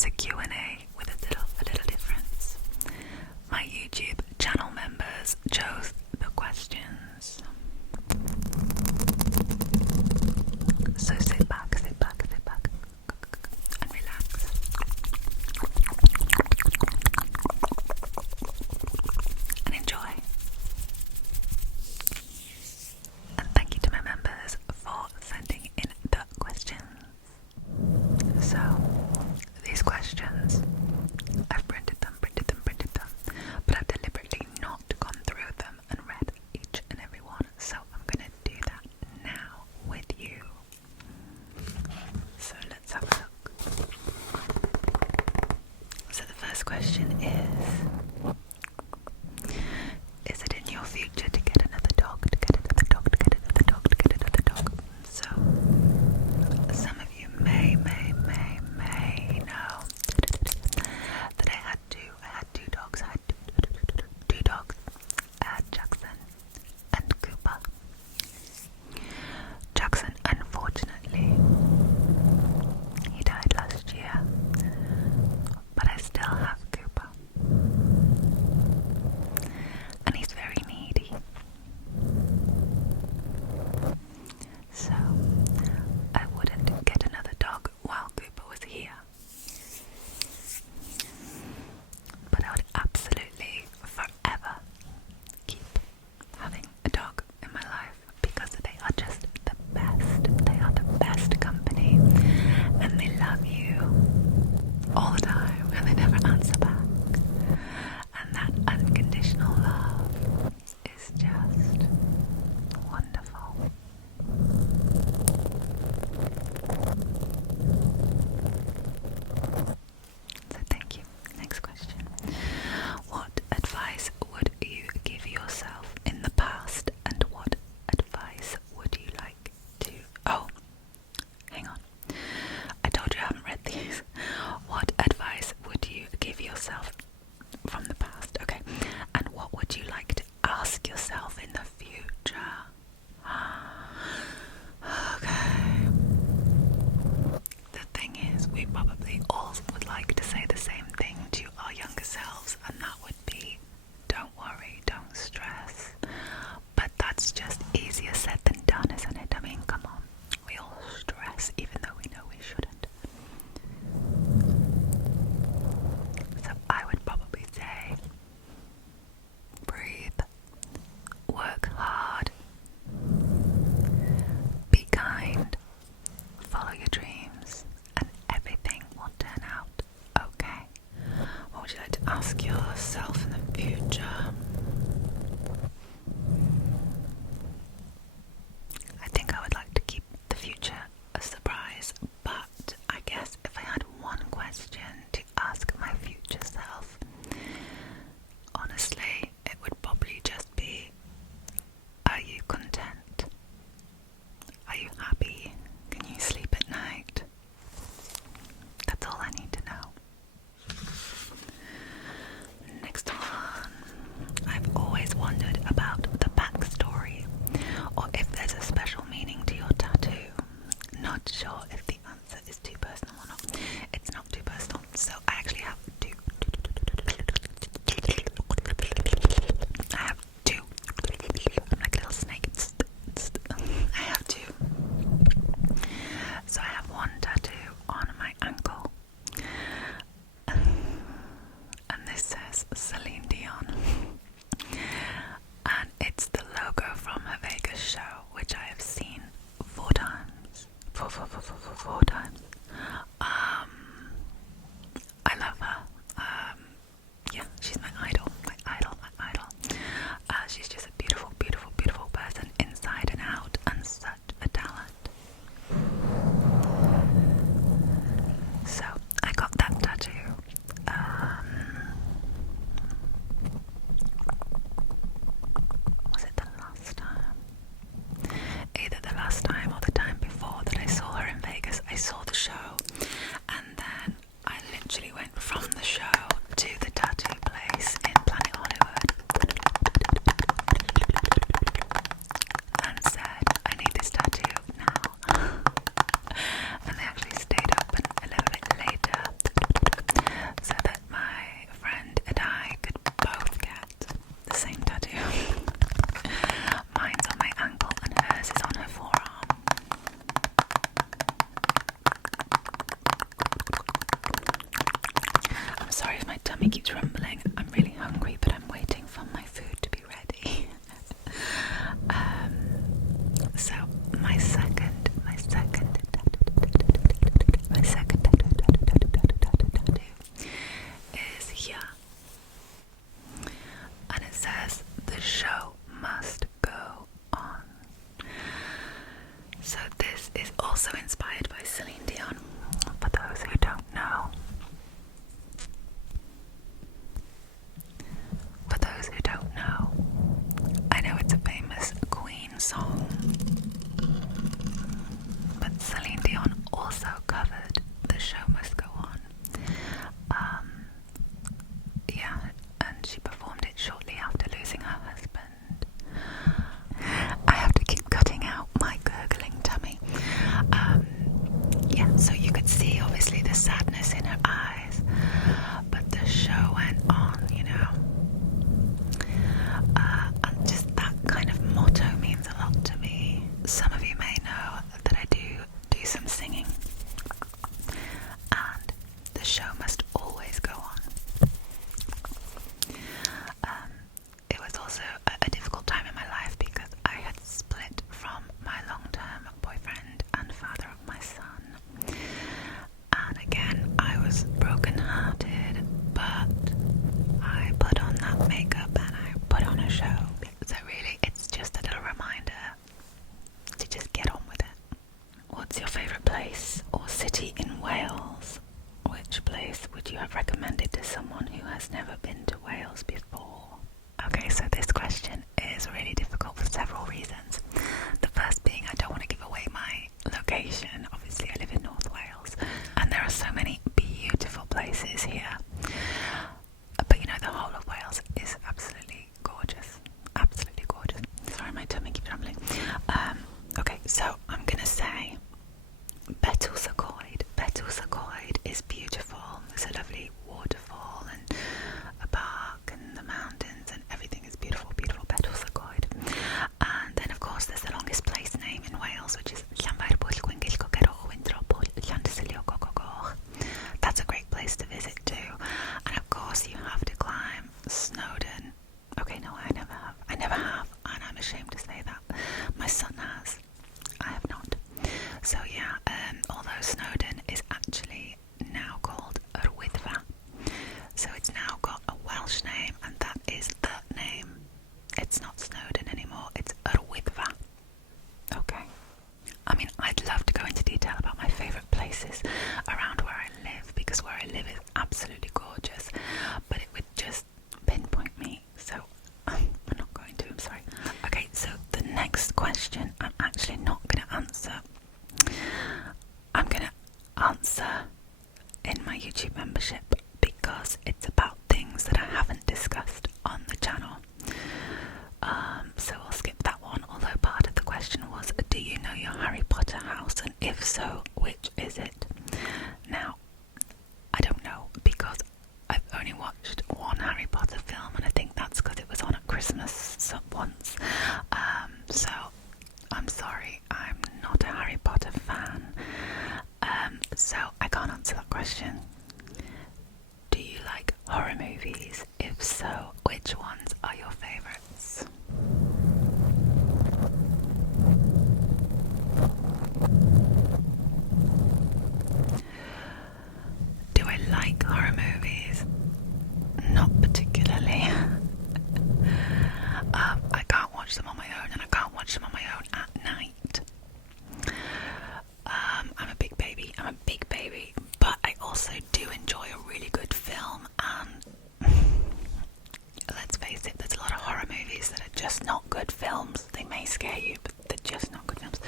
is a Q&A with a little difference. My YouTube channel members chose the questions. So sit back and relax. And enjoy. And thank you to my members for sending in the questions. So, these questions, I've printed them, but I've deliberately not gone through them and read each and every one, so I'm going to do that now with you. So let's have a look. So the first question is it in your future to get another dog, So, some of you may know that I had two dogs. I had two dogs. I had Jackson and Cooper. Jackson, unfortunately, he died last year, but I still have Cooper. And he's very needy. So, I wouldn't get another dog while Cooper was here. But I would absolutely, forever, keep having a dog in my life because they are just the best. They are the best company and they love you all the time and they never answer back. And that unconditional love is just wonderful. So thank you. Next question. What advice would you give yourself in the past and what advice would you like to... Oh, hang on. I told you I haven't read these. What advice would you give yourself from the past? Okay. And what would you like to ask yourself in the future? Okay. The thing is, we probably all would like to say the same thing to our younger selves, and that would be, don't worry, don't stress. But that's just easier said than done, isn't it? I mean, come on. We all stress, even though we know we shouldn't. So I would probably say, breathe, work hard, be kind, follow your dreams, and everything will turn out okay. What would you like to ask yourself in the future? I think I would like to keep the future a surprise, but I guess if I had one question to ask my future self, honestly, it would probably just be, are you content? Are you happy? Can you sleep at night? That's all I need to know. Next one. keeps rumbling. I'm really hungry, but I'm waiting for my food to be ready. So my second tattoo is here, and it says the show must go on. So this is also inspired by Celine Dion, for those who don't know. For those who don't know, I know it's a famous Queen song, but Celine Dion also covered The Show Must Go On. Yeah, and she performed it shortly after losing her husband. I have to keep cutting out my gurgling tummy. Yeah, so you could see obviously the sadness in her eyes, but the show went on, you know. And just that kind of motto means a lot to me. Some of you may know that I do some singing, and the show must always go on. It was also a difficult time in my life because I had split from my long-term boyfriend and father of my son. And again, I was broken-hearted, but I put on that makeup and I put on a show. So really, it's just a little reminder to just get on with it. What's your favourite place or city in Wales? Which place would you have recommended to someone who has never been to Wales before? Okay, so this question is really difficult for several reasons. The first being I don't want to give away my location. Obviously I live in North Wales and there are so many beautiful places here. But you know, the whole of Wales is absolutely gorgeous. Absolutely gorgeous. Sorry, my tummy keeps rumbling. Okay, so I'm gonna say Betws-y-Coed. Betws-y-Coed is beautiful. It's a lovely waterfall and a park and the mountains and everything is beautiful, beautiful. Betws-y-Coed. And then of course there's the longest place name in Wales, which is Llanfairpwll-Gwyngyll-Cogerwch-Wyndrapwll-Llantysilio-Gogogoch. That's a great place to visit too. And of course you have to climb Snowdon. Okay, no, I never have, and I'm ashamed to say that. My son has. I have not. So yeah, although Snowdon is actually now called Yr Wyddfa, so it's now got a Welsh name, and that is the name. It's not Snowdon anymore, it's Yr Wyddfa. Okay. I mean, I'd love to go into detail about my favourite places around where I live, because where I live is absolutely gorgeous, but it would just pinpoint me, so I'm not going to, I'm sorry. Okay, so the next question I'm actually not going to answer. I'm going to answer in my YouTube membership because it's about things that I haven't discussed on the channel. So I'll skip that one, although part of the question was, do you know your Harry Potter house, and if so, which is it? Now, I don't know, because I've only watched one Harry Potter film, and I think that's because it was on at Christmas once. So I'm sorry, I'm not a Harry Potter fan. So I can't answer that question. Do you like horror movies? If so, which ones are your favourites? Do I like horror movies? Not particularly. I can't watch them on my own, and I can't watch them on my own at night. I'm a big baby, but I also do enjoy a really good film, and let's face it, there's a lot of horror movies that are just not good films. They may scare you, but they're just not good films.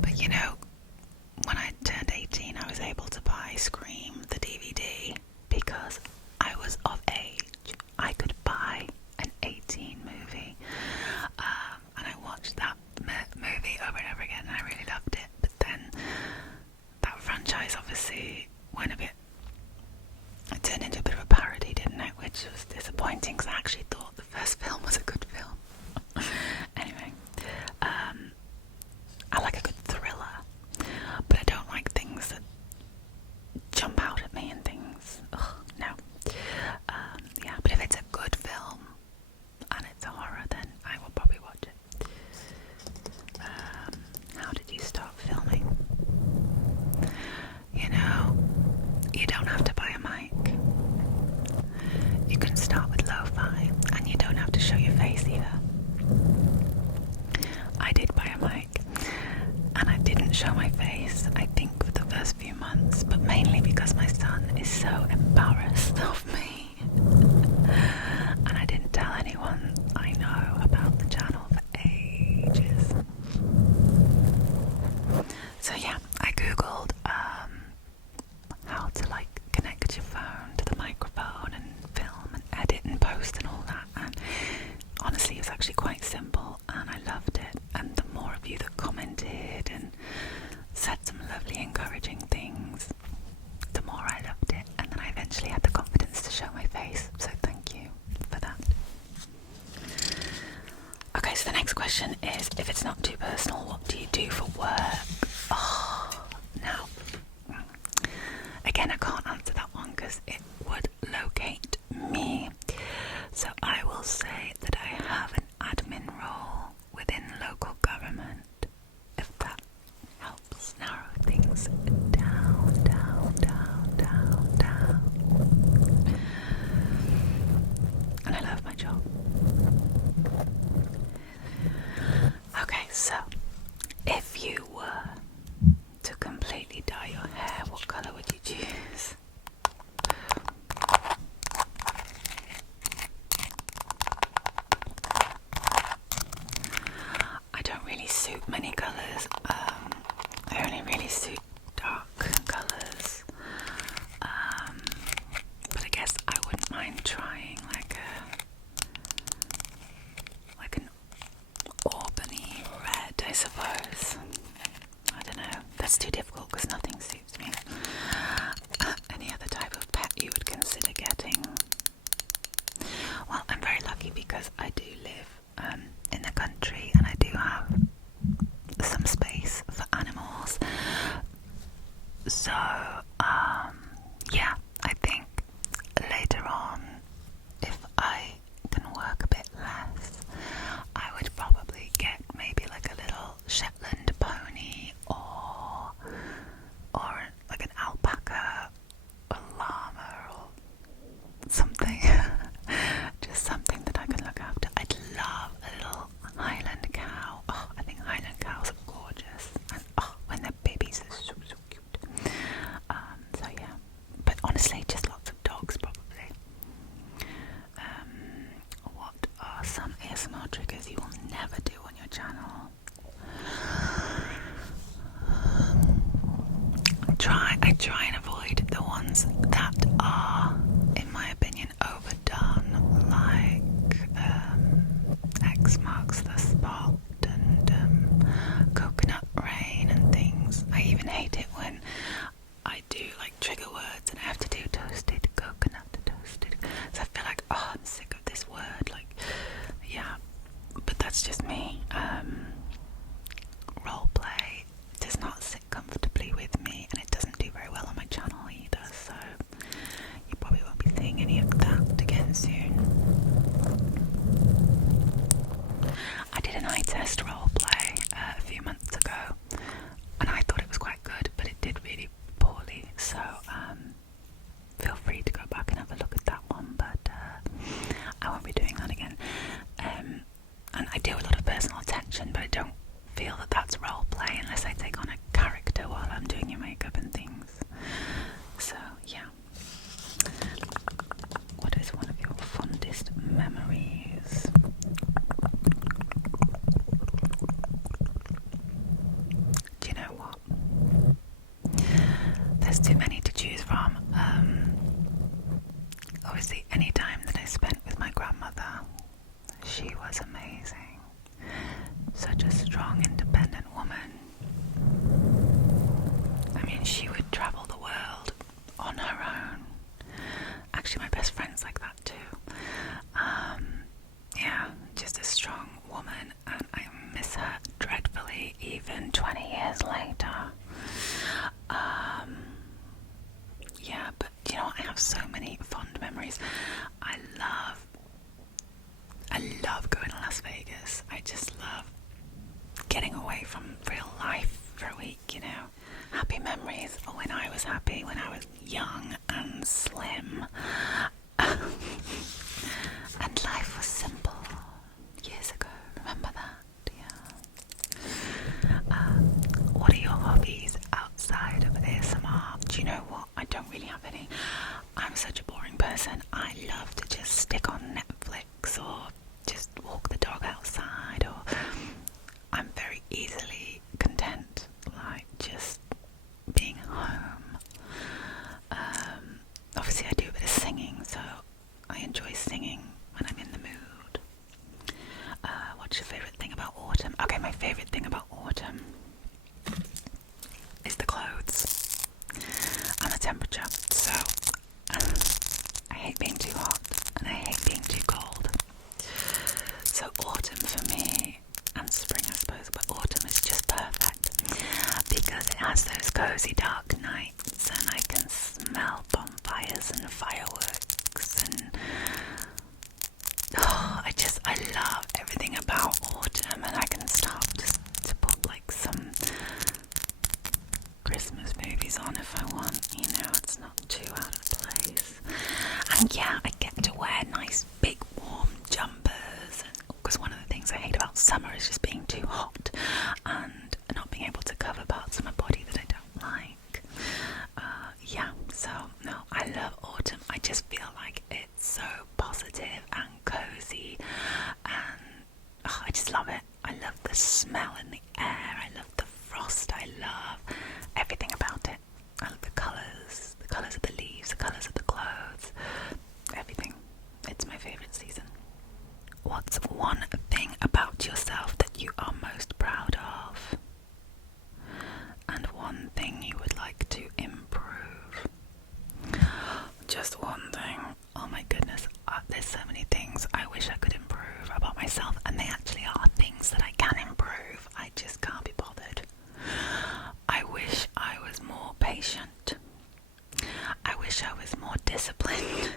But you know, when I turned 18, I was able to buy Scream, the DVD, because I was of age. I could buy an 18 movie, and I watched that movie over and over again, and I really loved it. But then that franchise obviously went a bit, it turned into a bit of a parody, didn't it? Which was disappointing, because I actually thought the first film was a good film. Anyway, I like a good thriller, but I don't like things that jump out at me and things. You don't have to buy a mic. You can start with lo-fi, and you don't have to show your face either. I did buy a mic, and I didn't show my face, I think, for the first few months, but mainly because my son is so embarrassed of me. And I didn't tell anyone I know about the channel for ages. So yeah, I googled how to like connect your phone to the microphone and film and edit and post and all that, and honestly it was actually quite simple and I loved it. And the more of you that commented and said some lovely encouraging things, the more I loved it, and then I eventually had the confidence to show my face, so thank you for that. Okay, so the next question is, if it's not too personal, what do you do for work? Oh, now, again, I can't answer that one because it would locate me. So I will say that I have an admin role within local government, if that helps narrow things down. And I love my job. Okay, so if you were to completely dye your hair, what colour would you choose? I don't really suit many colours. I only really suit dark colours. But I guess I wouldn't mind trying like an auburney red, I suppose. I don't know. That's too difficult because nothing suits me. Any other type of pet you would consider getting? Well, I'm very lucky because I do live in the country and I do have some space for animals. So, yeah, I think later on, if I can work a bit less, I would probably get maybe like a little Shetland pony or like an alpaca, a llama or something. Just something that I can look after. I'd love a little Highland cow. Oh, I think Highland cows are gorgeous. And when they're babies, they're so cute. So yeah. But honestly, just lots of dogs probably. What are some ASMR triggers you will never do on your channel? I try and avoid the ones that are, in my opinion, overdone, like X marks the spot and coconut rain and things. I even hate it when I do like trigger words and I have to do toasted coconut, toasted. So I feel like, oh, I'm sick of this word. Like, yeah, but that's just me. Roleplay does not sit comfortably with me, and it doesn't do very well on my channel either. So you probably won't be seeing any of that again soon. I did an eye test roleplay a few months ago, and I thought it was quite good, but it did really poorly. So feel free to go back and have a look at that one, but I won't be doing that again. And I do a lot of personal attention, but I don't feel that that's role play unless I take on a character while I'm doing your makeup and things. So yeah. What is one of your fondest memories? Do you know what? There's too many to choose from. Obviously, any time that I spent with my grandmother, she was amazing. Such a strong, independent woman. I mean, she would travel the world on her own. Actually, my best friend's like that too. Yeah, just a strong woman, and I miss her dreadfully, even 20 years later. Yeah, but you know, I have so many fond memories. I love going to Las Vegas. I just love getting away from real life for a week, you know. Happy memories when I was happy, when I was young and slim. And life was simple years ago. Remember that? Yeah. What are your hobbies outside of ASMR? Do you know what? I don't really have any. I'm such a boring person. I love to just stick on Netflix or just walk the dog outside, or I'm very easily content, like just being home. Obviously I do a bit of singing, so I enjoy singing when I'm in the mood. What's your favourite thing about autumn? Okay, my favourite thing about autumn is the clothes and the temperature. So I hate being too hot and I hate being too cold. So autumn for me, and spring I suppose, but autumn is just perfect because it has those cozy dark nights and I can smell bonfires and fireworks, and I love everything about autumn, and I can start just to put like some Christmas movies on if I want, it's not too out of place. And yeah, I get to wear nice big warm jumpers, because one of the things I hate about summer is just being too hot and not being able to cover parts of my body that I don't like. So no, I love autumn. I just feel like it's so positive and cozy, and I just love it. I love the smell in the air, I love the frost, I love everything about it. I love the colours of the leaves, the colours of the clothes, everything. It's my favourite season. What's one thing about yourself that you are most proud of? And one thing you would like to improve? Just one thing. Oh my goodness, there's so many things I wish I could improve about myself, and they actually are things that I can improve. I just can't be bothered. I wish I was more patient. I wish I was more disciplined.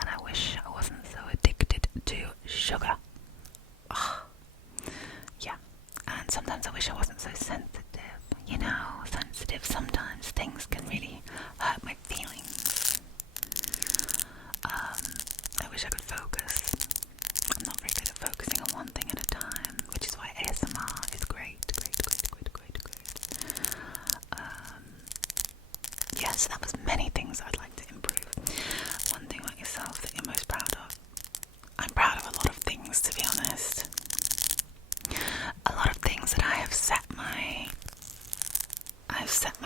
And I wish I wasn't so addicted to sugar. Yeah. And sometimes I wish I wasn't so sensitive. Sensitive sometimes. Things can really hurt my feelings. I wish I could focus. I'm not very good at focusing on one thing at a time, which is why ASMR is great. So that was many things I'd like to improve. One thing about yourself that you're most proud of? I'm proud of a lot of things, to be honest. A lot of things that I have set my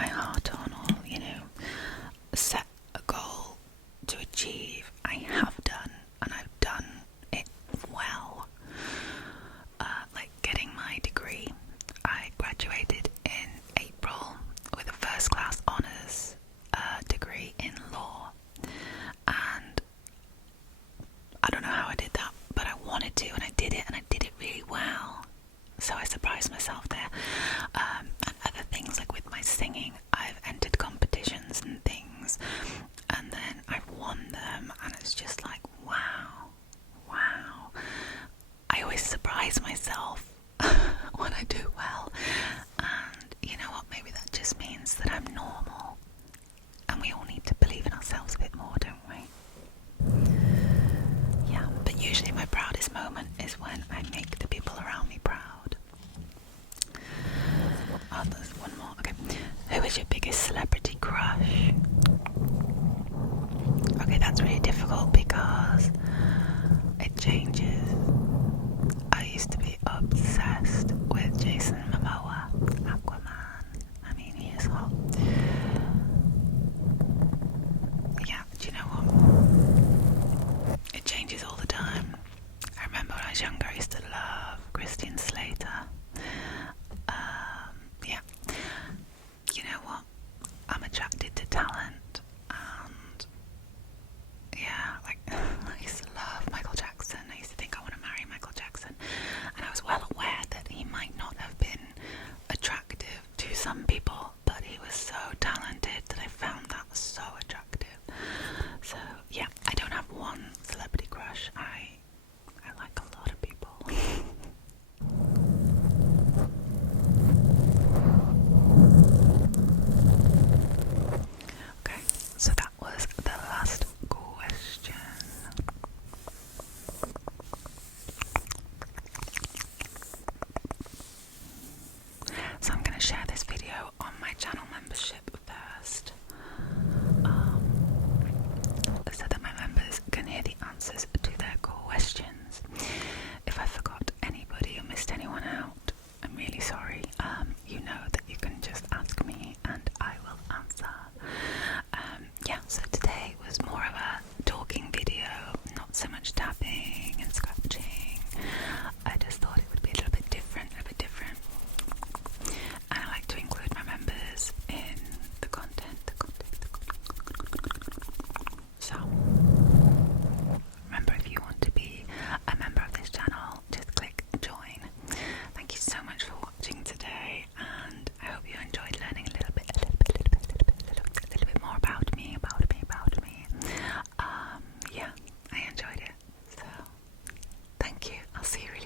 heart on, or set a goal to achieve. I have done, and I've done it well. Like getting my degree. I graduated in April with a first class honours degree in law, and I don't know how I did that, but I wanted to, and I did it, and I did it really well. So I surprised myself there. And other things, like with my singing, I've entered competitions and things, and then I've won them, and it's just like, wow. I always surprise myself when I do well, and you know what, maybe that just means that I'm normal, and we all need to believe in ourselves a bit more, don't we? Yeah, but usually my proudest moment is when I make the people around me proud. Oh, there's one more. Okay. Who is your biggest celebrity crush? Okay, that's really difficult because it changes. I used to be obsessed with Jason Momoa, Aquaman. I mean, he is hot. Yeah, do you know what? It changes all the time. I remember when I was younger, I used to love Christian Slater. Yeah. You know what? I'm I'll see you